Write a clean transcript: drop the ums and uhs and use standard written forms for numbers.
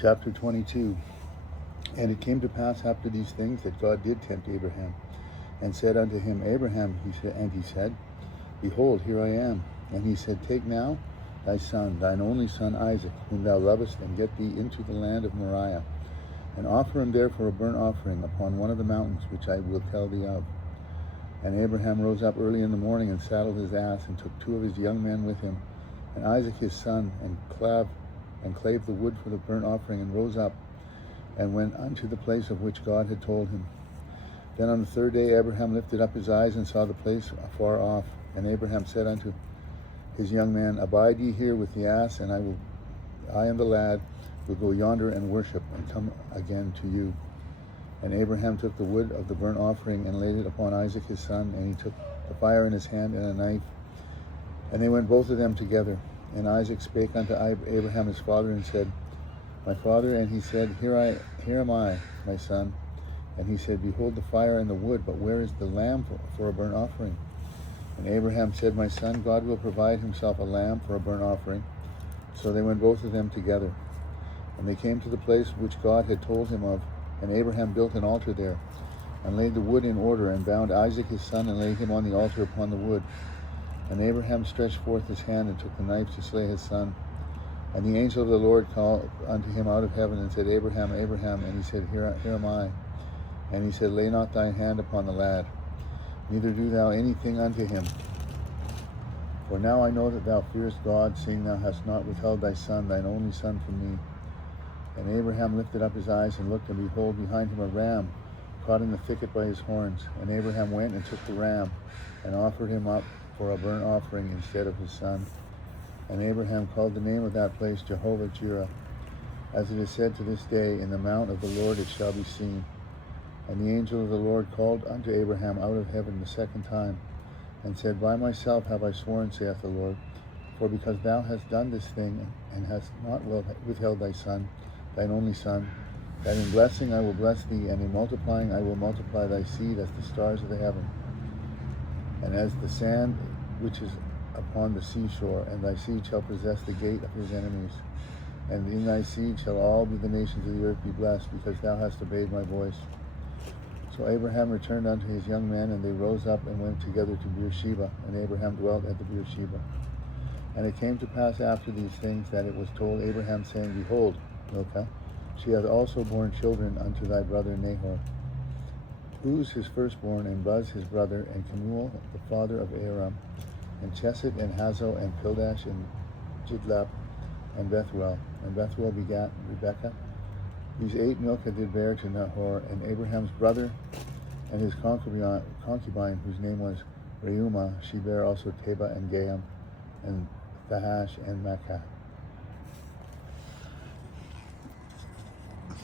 Chapter 22. And it came to pass after these things that God did tempt Abraham, and said unto him, Abraham, he said, Behold, here I am. And he said, Take now thy son, thine only son Isaac, whom thou lovest, and get thee into the land of Moriah, and offer him there for a burnt offering upon one of the mountains which I will tell thee of. And Abraham rose up early in the morning, and saddled his ass, and took 2 of his young men with him, and Isaac his son, and clave the wood for the burnt offering, and rose up, and went unto the place of which God had told him. Then on the 3rd day Abraham lifted up his eyes, and saw the place afar off. And Abraham said unto his young man, Abide ye here with the ass, and I and the lad will go yonder and worship, and come again to you. And Abraham took the wood of the burnt offering, and laid it upon Isaac his son, and he took the fire in his hand and a knife, and they went both of them together. And Isaac spake unto Abraham his father, and said, My father. And he said, Here am I, my son. And he said, Behold the fire and the wood, but where is the lamb for a burnt offering? And Abraham said, My son, God will provide himself a lamb for a burnt offering. So they went both of them together. And they came to the place which God had told him of, and Abraham built an altar there, and laid the wood in order, and bound Isaac his son, and laid him on the altar upon the wood. And Abraham stretched forth his hand, and took the knife to slay his son. And the angel of the Lord called unto him out of heaven, and said, Abraham, Abraham. And he said, Here am I. And he said, Lay not thine hand upon the lad, neither do thou anything unto him. For now I know that thou fearest God, seeing thou hast not withheld thy son, thine only son, from me. And Abraham lifted up his eyes, and looked, and behold, behind him a ram, caught in the thicket by his horns. And Abraham went and took the ram, and offered him up for a burnt offering instead of his son. And Abraham called the name of that place Jehovah-Jireh. As it is said to this day, In the mount of the Lord it shall be seen. And the angel of the Lord called unto Abraham out of heaven the 2nd time, and said, By myself have I sworn, saith the Lord, for because thou hast done this thing, and hast not withheld thy son, thine only son, that in blessing I will bless thee, and in multiplying I will multiply thy seed as the stars of the heaven, and as the sand which is upon the seashore, and thy seed shall possess the gate of his enemies. And in thy seed shall all the nations of the earth be blessed, because thou hast obeyed my voice. So Abraham returned unto his young men, and they rose up and went together to Beersheba, and Abraham dwelt at the Beersheba. And it came to pass after these things that it was told Abraham, saying, Behold, Milcah, she hath also borne children unto thy brother Nahor. Uz his firstborn, and Buz his brother, and Kemuel the father of Aram, and Chesed, and Hazo, and Pildash, and Jidlap, and Bethuel. And Bethuel begat Rebekah. These 8 Milcah did bear to Nahor, and Abraham's brother, and his concubine, whose name was Reumah, she bare also Teba, and Gaham, and Thahash, and Makkah.